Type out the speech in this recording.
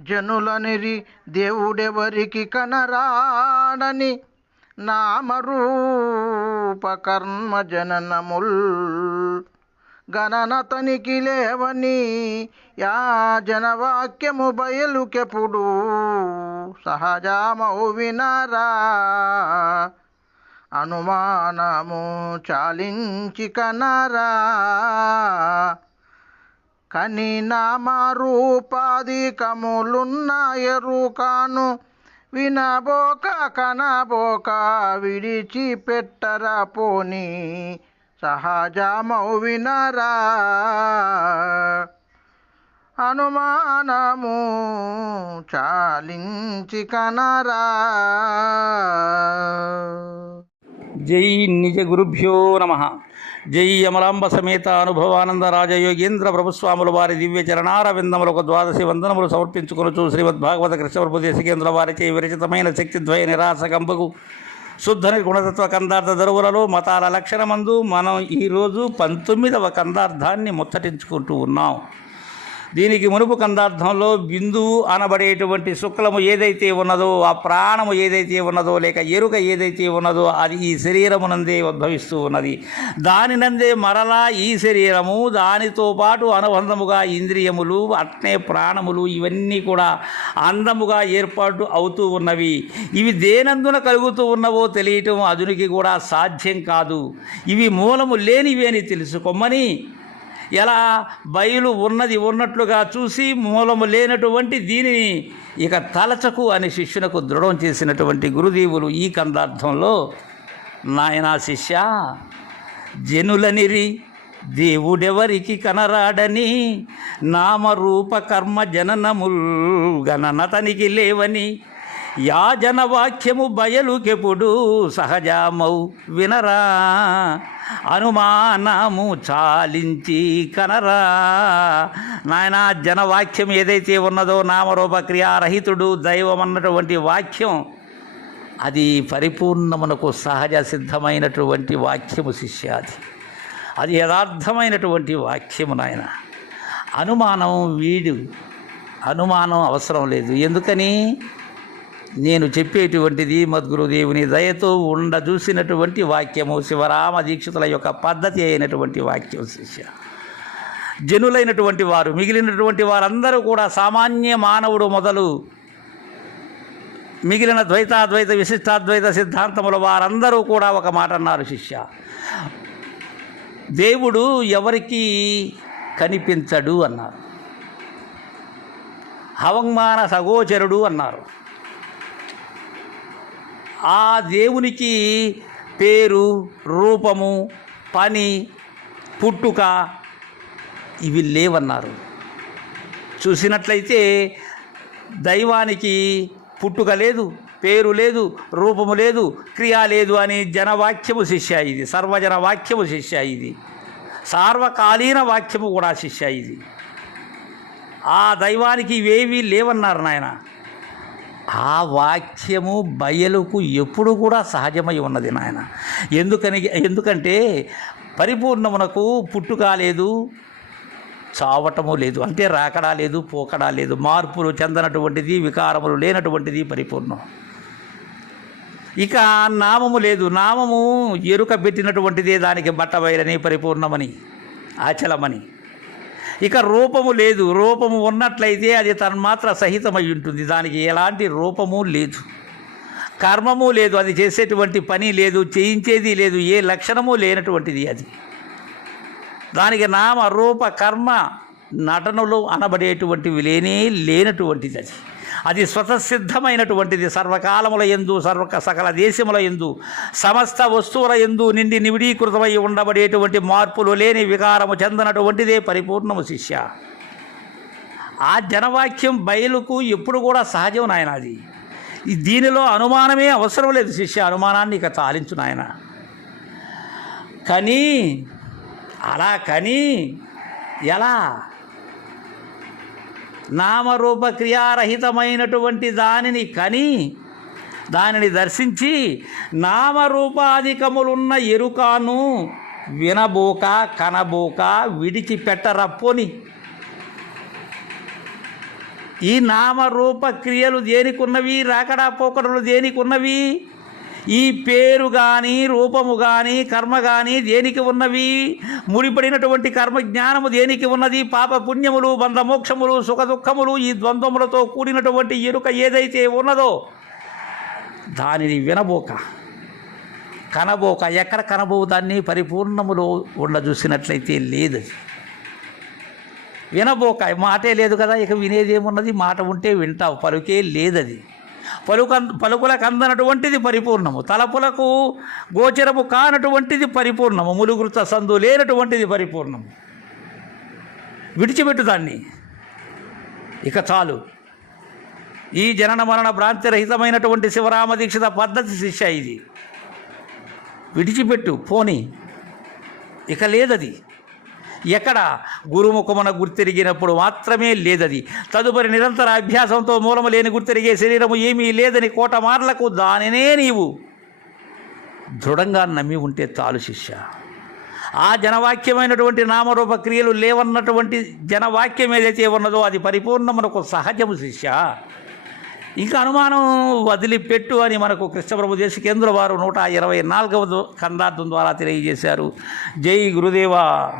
జనులనిరి దేవుడెవరికి కనరాడని నామరూపకర్మ జననముల్ గణనతనికి లేవని యా జనవాక్యము బయలుకెప్పుడు సహజమౌ వినరా. అనుమానము చాలించి కనరా. కని నామరూపాధికములున్న ఎరుకాను. వినబోక కనబోక విడిచి పెట్టరా పోని సహజమౌ వినరా. అనుమానము చాలించి కనరా. జై నిజ గురుభ్యో నమ. జై అమలాంబ సమేత అనుభవానంద రాజయోగేంద్ర ప్రభుస్వాముల వారి దివ్య చరణారవిందములకు ద్వాదశి వందనములు సమర్పించుకొనుచు శ్రీమద్ భాగవత కృష్ణప్రభు దేశకేంద్ర వారిచే విరచితమైన శక్తిద్వయ నిరాశకంబకు శుద్ధని గుణతత్వ కందార్థ దరువులలో మతాల లక్షణమందు మనం ఈరోజు పంతొమ్మిదవ కందార్థాన్ని ముచ్చటించుకుంటూ ఉన్నాం. దీనికి మునుపు కందార్థంలో బిందువు అనబడేటువంటి శుక్లము ఏదైతే ఉన్నదో ఆ ప్రాణము ఏదైతే ఉన్నదో లేక ఎరుక ఏదైతే ఉన్నదో అది ఈ శరీరమునందే ఉద్భవిస్తూ ఉన్నది. దానినందే మరలా ఈ శరీరము దానితో పాటు అనుబంధముగా ఇంద్రియములు అట్నే ప్రాణములు ఇవన్నీ కూడా అందముగా ఏర్పాటు అవుతూ ఉన్నవి. ఇవి దేనందున కలుగుతూ ఉన్నవో తెలియటం అదునికి కూడా సాధ్యం కాదు. ఇవి మూలము లేనివి అని తెలుసుకోమని ఎలా బయలు ఉన్నది ఉన్నట్లుగా చూసి మూలము లేనటువంటి దీనిని ఇక తలచకు అని శిష్యునకు దృఢం చేసినటువంటి గురుదేవులు ఈ కందార్థంలో నాయనా శిష్య జనులనిరి దేవుడెవరికి కనరాడని నామరూప కర్మ జననముల్ గణనతనికి లేవని యాజన వాక్యము బయలుకెప్పుడు సహజామౌ వినరా. అనుమానము చాలించి కనరా. నాయన జనవాక్యం ఏదైతే ఉన్నదో నామరూపక్రియారహితుడు దైవం అన్నటువంటి వాక్యం అది పరిపూర్ణమునకు సహజ సిద్ధమైనటువంటి వాక్యము శిష్యాది. అది యథార్థమైనటువంటి వాక్యము నాయన. అనుమానం వీడు. అనుమానం అవసరం లేదు. ఎందుకని? నేను చెప్పేటువంటిది మద్గురుదేవుని దయతో ఉండ చూసినటువంటి వాక్యము శివరామ దీక్షితుల యొక్క పద్ధతి అయినటువంటి వాక్యం శిష్య. జనులైనటువంటి వారు మిగిలినటువంటి వారందరూ కూడా సామాన్య మానవుడు మొదలు మిగిలిన ద్వైతాద్వైత విశిష్టాద్వైత సిద్ధాంతముల వారందరూ కూడా ఒక మాట అన్నారు శిష్య. దేవుడు ఎవరికి కనిపించడు అన్నారు. హవంమాన సగోచరుడు అన్నారు. ఆ దేవునికి పేరు రూపము పని పుట్టుక ఇవి లేవన్నారు. చూసినట్లయితే దైవానికి పుట్టుక లేదు పేరు లేదు రూపము లేదు క్రియ లేదు అని జనవాక్యము శిష్య ఇది సర్వజన వాక్యము శిష్య ఇది సార్వకాలీన వాక్యము కూడా శిష్య ఇది. ఆ దైవానికి ఇవేవీ లేవన్నారు నాయన. ఆ వాక్యము బయలుకు ఎప్పుడు కూడా సహజమై ఉన్నది నాయన. ఎందుకని ఎందుకంటే పరిపూర్ణమునకు పుట్టుక లేదు చావటము లేదు అంటే రాకడా లేదు పోకడా లేదు మార్పులు చెందనటువంటిది వికారములు లేనటువంటిది పరిపూర్ణం. ఇక నామము లేదు నామము ఎరుక పెట్టినటువంటిదే దానికి బట్టబయలని పరిపూర్ణమని ఆచలమని. ఇక రూపము లేదు. రూపము ఉన్నట్లయితే అది తన్మాత్ర సహితమై ఉంటుంది. దానికి ఎలాంటి రూపము లేదు. కర్మము లేదు. అది చేసేటువంటి పని లేదు. చేయించేది లేదు. ఏ లక్షణము లేనటువంటిది అది. దానికి నామ రూప కర్మ నటనలు అనబడేటువంటివి లేనే లేనటువంటిది అది. అది స్వతసిద్ధమైనటువంటిది. సర్వకాలముల ఎందు సర్వ సకల దేశముల ఎందు సమస్త వస్తువుల ఎందు నిండి నివిడీకృతమై ఉండబడేటువంటి మార్పులు లేని వికారము చెందనటువంటిదే పరిపూర్ణము శిష్య. ఆ జనవాక్యం బయలుకు ఎప్పుడు కూడా సహజం నాయన అది. దీనిలో అనుమానమే అవసరం లేదు శిష్య అనుమానాన్ని ఇక తాలించు నాయన. కానీ అలా కానీ ఎలా? నామరూప క్రియారహితమైనటువంటి దానిని కని దానిని దర్శించి నామరూపాధికములున్న ఎరుకాను వినబోక కనబోక విడిచిపెట్టరప్పొని ఈ నామరూప క్రియలు దేనికి ఉన్నవి రాకడా పోకడలు దేనికి ఉన్నవి ఈ పేరు కానీ రూపము కానీ కర్మ కానీ దేనికి ఉన్నవి? ముడిపడినటువంటి కర్మ జ్ఞానము దేనికి ఉన్నది? పాప పుణ్యములు బంధమోక్షములు సుఖ దుఃఖములు ఈ ద్వంద్వములతో కూడినటువంటి ఎరుక ఏదైతే ఉన్నదో దానిని వినబోక. కనబోక. ఎక్కడ కనబోవు దాన్ని? పరిపూర్ణములో ఉండ చూసినట్లయితే లేదు. వినబోక. మాటే లేదు కదా ఇక వినేదేమున్నది? మాట ఉంటే వింటావు. పలుకే లేదది. పలుక పలుకులకు అందనటువంటిది పరిపూర్ణము. తలపులకు గోచరము కానటువంటిది పరిపూర్ణము. ములుగురుత సందు లేనటువంటిది పరిపూర్ణము. విడిచిపెట్టు దాన్ని. ఇక చాలు. ఈ జనన మరణ భ్రాంతిరహితమైనటువంటి శివరామ దీక్షిత పద్ధతి శిష్య ఇది. విడిచిపెట్టు పోని. ఇక లేదది. ఎక్కడ గురుముఖమున గుర్తిరిగినప్పుడు మాత్రమే లేదది. తదుపరి నిరంతర అభ్యాసంతో మూలము లేని గుర్తిరిగే శరీరము ఏమీ లేదని కోట మార్లకు దానినే నీవు. దృఢంగా నమ్మి ఉంటే చాలు శిష్య. ఆ జనవాక్యమైనటువంటి నామరూప క్రియలు లేవన్నటువంటి జనవాక్యం ఏదైతే ఉన్నదో అది పరిపూర్ణమునకు సహజము శిష్య. ఇంకా అనుమానం వదిలిపెట్టు అని మనకు కృష్ణప్రభు దేశ కేంద్ర వారు నూట ఇరవై నాలుగవ కందార్థం ద్వారా తెలియజేశారు. జై గురుదేవా.